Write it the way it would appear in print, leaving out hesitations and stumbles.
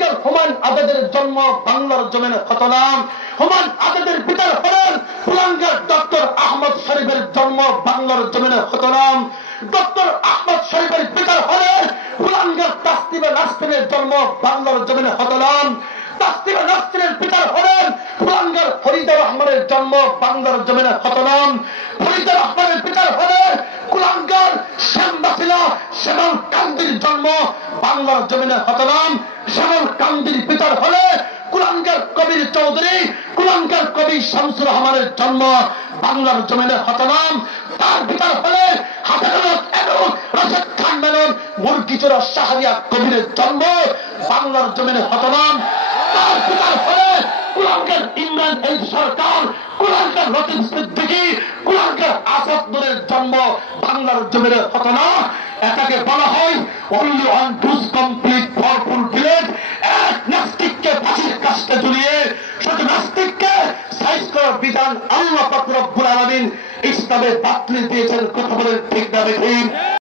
কুলাঙ্গার হুমায়ুন আজাদের জন্ম বাংলার জমিনে হতো না। হুমায়ুন আজাদের পিতার হলেন কুলাঙ্গার ডক্টর আহমদ শরীফের জন্ম বাংলার জমিনে হতো না। ডক্টর আহমদ শরীফের পিতার হলেন কুলাঙ্গার তাসলিমা নাসরিনের জন্ম বাংলার জমিনে হতো না। তাসলিমা নাসরিনের পিতার হলেন কুলাঙ্গার ফরিদা রহমানের জন্ম বাংলার জমিনে হতো না। ফরিদা রহমানের পিতার হলেন কুলাঙ্গার শ্যামবাসিলা শ্যামল কান্দির জন্ম বাংলার জমিনে হতো না। শ্যামল কান্দির পিতার হলে কুলাঙ্গার কবির চৌধুরী কুলাঙ্গার কবি শামসুর রহমানের জন্ম বাংলার জমিনে হতো না। তার পিতার হলে হাসানুল এবং রশিদ খান মেনন মুরগিচোরা শাহরিয়া কবিরের জন্ম বাংলার জমিনে হতো না। তার পিতার হলে কুলাঙ্গার ইমরান এই সরকার কুলাঙ্গার লতিফ সিদ্দিকী কুলাঙ্গার আসাদ নূরের জন্ম বাংলার জমিনে হতো না। এটাকে বলা হয় only one truth complete powerful village। এক নাস্তিককে ফাঁসির কাস্টে ঝুলিয়ে শুধু নাস্তিককে সাইজ করার বিধান আল্লাহ পাক রব্বুল আলামিন ইসলামে বাতলি দিয়েছেন। কথা বলেন ঠিক না বেঠিক?